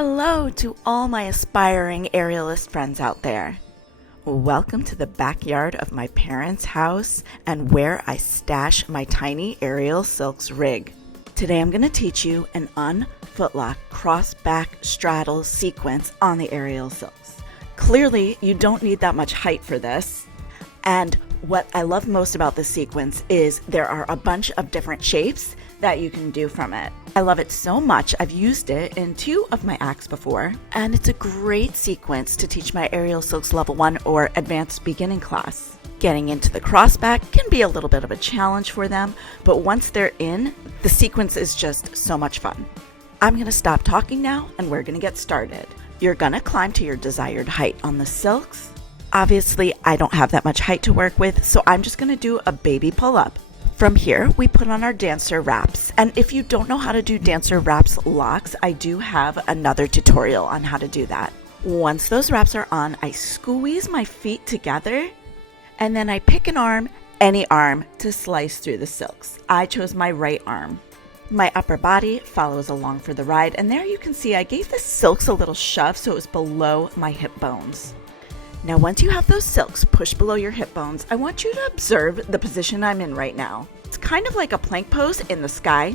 Hello to all my aspiring aerialist friends out there. Welcome to the backyard of my parents' house and where I stash my tiny aerial silks rig. Today I'm going to teach you an unfootlocked cross-back straddle sequence on the aerial silks. Clearly, you don't need that much height for this. And what I love most about this sequence is there are a bunch of different shapes that you can do from it. I love it so much, I've used it in 2 of my acts before, and it's a great sequence to teach my aerial silks level 1 or advanced beginning class. Getting into the crossback can be a little bit of a challenge for them, but once they're in, the sequence is just so much fun. I'm going to stop talking now and we're going to get started. You're going to climb to your desired height on the silks. Obviously, I don't have that much height to work with, so I'm just going to do a baby pull-up. From here, we put on our dancer wraps, and if you don't know how to do dancer wraps locks, I do have another tutorial on how to do that. Once those wraps are on, I squeeze my feet together, and then I pick an arm, any arm, to slice through the silks. I chose my right arm. My upper body follows along for the ride, and there you can see I gave the silks a little shove so it was below my hip bones. Now, once you have those silks pushed below your hip bones, I want you to observe the position I'm in right now. It's kind of like a plank pose in the sky.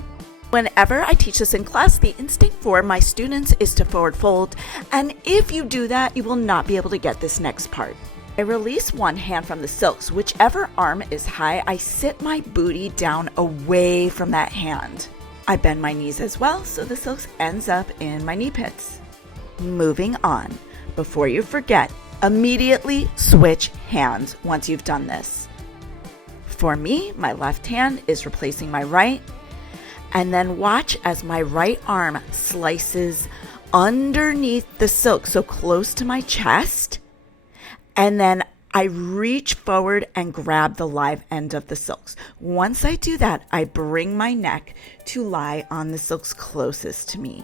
Whenever I teach this in class, the instinct for my students is to forward fold, and if you do that, you will not be able to get this next part. I release one hand from the silks. Whichever arm is high, I sit my booty down away from that hand. I bend my knees as well, so the silks ends up in my knee pits. Moving on. Before you forget, immediately switch hands once you've done this. For me, my left hand is replacing my right, and then watch as my right arm slices underneath the silk, so close to my chest, and then I reach forward and grab the live end of the silks. Once I do that, I bring my neck to lie on the silks closest to me.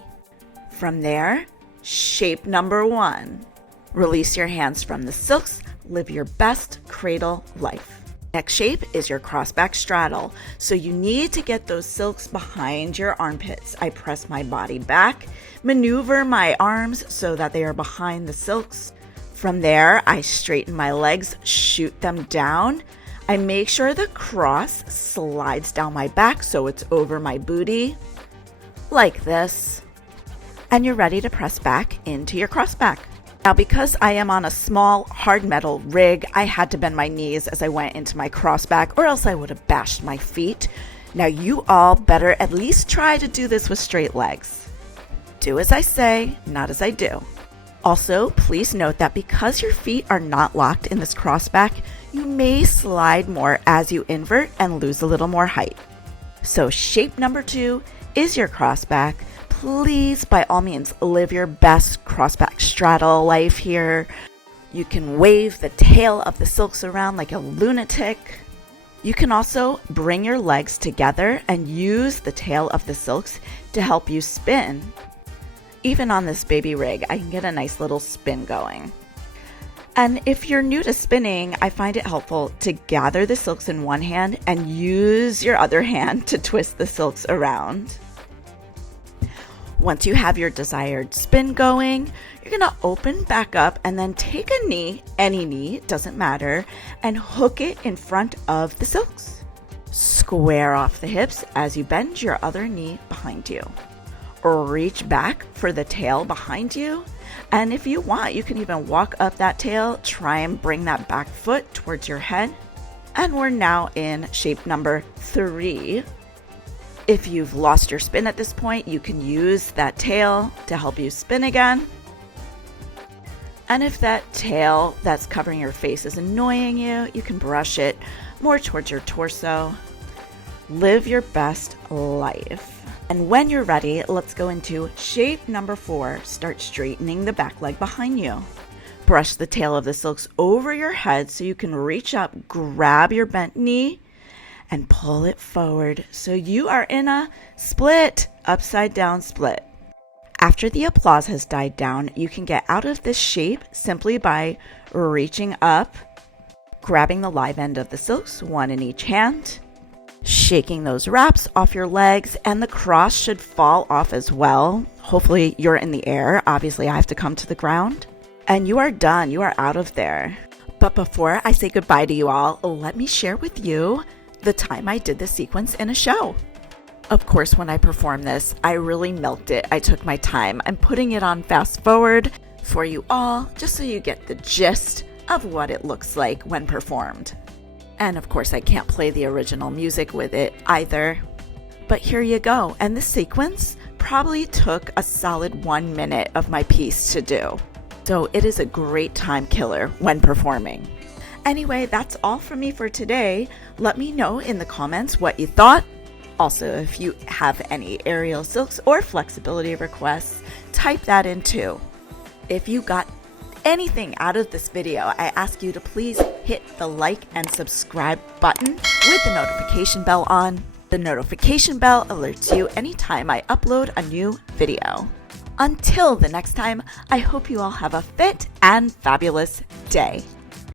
From there, shape number 1. Release your hands from the silks, live your best cradle life. Next shape is your crossback straddle. So you need to get those silks behind your armpits. I press my body back, maneuver my arms so that they are behind the silks. From there, I straighten my legs, shoot them down. I make sure the cross slides down my back so it's over my booty, like this. And you're ready to press back into your crossback. Now, because I am on a small hard metal rig, I had to bend my knees as I went into my crossback, or else I would have bashed my feet. Now, you all better at least try to do this with straight legs. Do as I say, not as I do. Also, please note that because your feet are not locked in this crossback, you may slide more as you invert and lose a little more height. So shape number 2 is your crossback. Please, by all means, live your best crossback straddle life here. You can wave the tail of the silks around like a lunatic. You can also bring your legs together and use the tail of the silks to help you spin. Even on this baby rig, I can get a nice little spin going. And if you're new to spinning, I find it helpful to gather the silks in one hand and use your other hand to twist the silks around. Once you have your desired spin going, you're going to open back up and then take a knee, any knee, doesn't matter, and hook it in front of the silks. Square off the hips as you bend your other knee behind you. Reach back for the tail behind you, and if you want, you can even walk up that tail, try and bring that back foot towards your head. And we're now in shape number 3. If you've lost your spin at this point, you can use that tail to help you spin again. And if that tail that's covering your face is annoying you, you can brush it more towards your torso. Live your best life. And when you're ready, let's go into shape number 4. Start straightening the back leg behind you. Brush the tail of the silks over your head so you can reach up, grab your bent knee, and pull it forward so you are in a split, upside down split. After the applause has died down, you can get out of this shape simply by reaching up, grabbing the live end of the silks, one in each hand, shaking those wraps off your legs, and the cross should fall off as well. Hopefully you're in the air. Obviously I have to come to the ground. And you are done. You are out of there. But before I say goodbye to you all, let me share with you the time I did this sequence in a show. Of course, when I performed this, I really milked it. I took my time. I'm putting it on fast forward for you all, just so you get the gist of what it looks like when performed. And of course, I can't play the original music with it either. But here you go. And this sequence probably took a solid 1 minute of my piece to do. So it is a great time killer when performing. Anyway, that's all from me for today. Let me know in the comments what you thought. Also, if you have any aerial silks or flexibility requests, type that in too. If you got anything out of this video, I ask you to please hit the like and subscribe button with the notification bell on. The notification bell alerts you anytime I upload a new video. Until the next time, I hope you all have a fit and fabulous day.